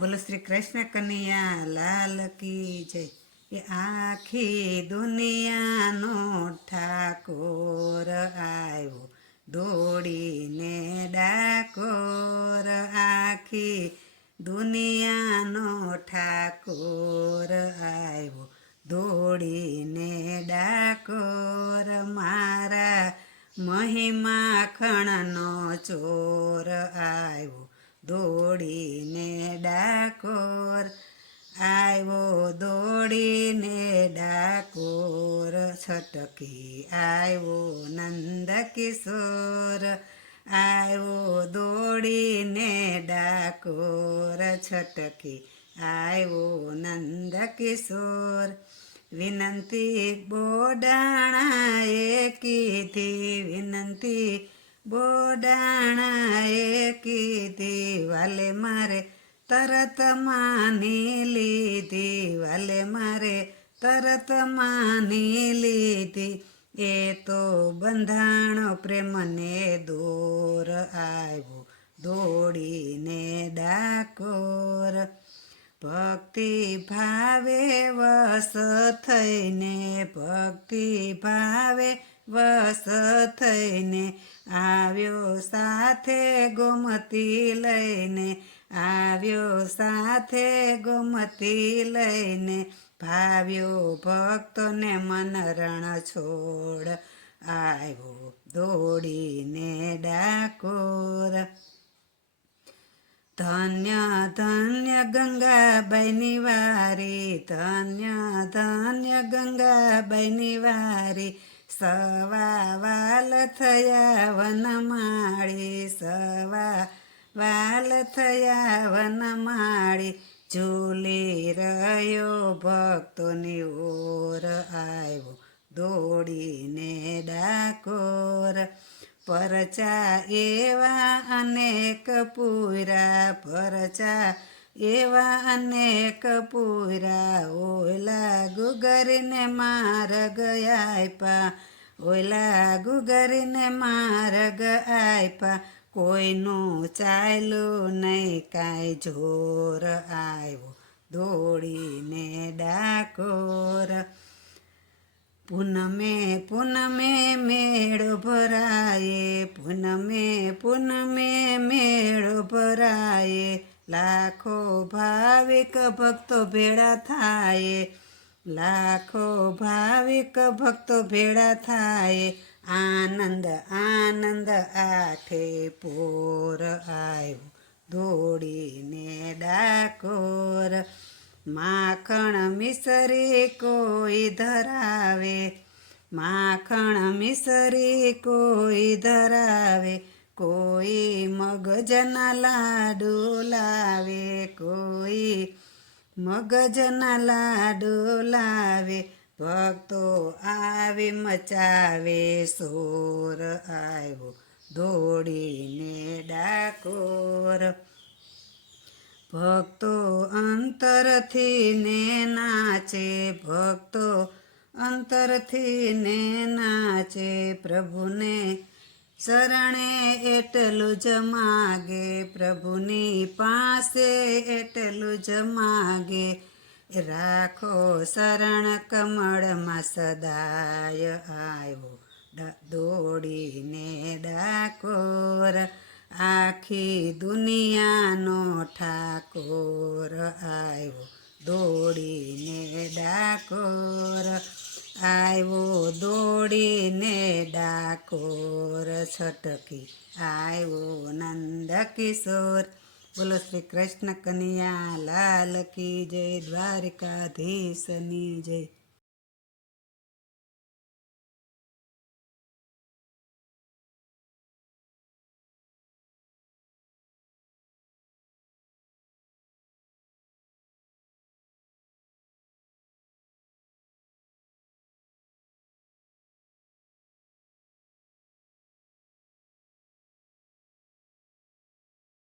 બોલો શ્રી કૃષ્ણ કનૈયા લાલ કી જય। એ આખી દુનિયાનો ઠાકોર આવ્યો દોડીને ડાકોર। આખી દુનિયાનો ઠાકોર આવ્યો દોડીને ડાકોર। મારા મહિમા ખણનો ચોર આવ્યો દોડીને ડાકોર। આવ્યો દોડીને ડાકોર છટકી આવ્યો નંદ કિશોર। આવ્યો દોડીને ડાકોર છટકી આવ્યો નંદ કિશોર। વિનંતી બોડાણાએ કીધી વિનંતી બોડાણાએ કીધી વાલે મારે તરત માની લીધી વાલે મારે તરત માની લીધી। એ તો બંધાણો પ્રેમને દોર આવ્યો દોડીને ડાકોર। ભક્તિ ભાવે વસ થઈને ભક્તિ ભાવે વસ થઈને આવ્યો સાથે ગોમતી લઈને આવ્યો સાથે ગોમતી લઈને। ભાવ્યો ભક્તોને મન રણ છોડ આવ્યો દોડીને ડાકોર। ધન્ય ધન્ય ગંગાબાઈની વારી ધન્ય ધન્ય ગંગાબાઈની વારી। સવા વાલ થયા વનમાળી સવા વાલ થયા વનમાળી। ઝૂલી રહ્યો ભક્તોની ઓર આવ્યો દોડીને ડાકોર। પરચા એવા અનેક પૂરા પરચા એવા અનેક પૂરા। ઓલા ગુગરીને માર્ગ આપ્યા ઓલા ગુગરીને માર્ગ આપ્યા। કોઈનું ચાલ્યું નહીં કાંઈ જોર આવ્યો દોડીને ડાકોર। પૂનમે પૂનમે મેળો ભરાયે પૂનમે પૂનમે મેળો ભરાયે। લાખો ભાવિક ભક્તો ભેળા થાય લાખો ભાવિક ભક્તો ભેળા થાય। આનંદ આનંદ આઠે પોર આવ્યો દોડીને ડાકોર। માખણ મિસરી કોઈ ધરાવે માખણ મિસરી કોઈ ધરાવે। કોઈ મગજના લાડુ લાવે કોઈ મગજના લાડુ લાવે। ભક્તો આવી મચાવે શોર આવ્યો દોડીને ડાકોર। ભક્તો અંતરથી ને નાચે ભક્તો અંતરથી ને નાચે। પ્રભુને શરણે એટલું જ માગે પ્રભુની પાસે એટલું જ માગે। રાખો શરણ કમળમાં સદાય આવ્યો દોડીને ડાકોર। આખી દુનિયાનો ઠાકોર આવ્યો દોડીને ડાકોર। આવ્યો દોડીને ડાકોર છટકી આવ્યો નંદ કિશોર। બોલો શ્રી કૃષ્ણ કનૈયા લાલ કી જય દ્વારિકાધીશની જય।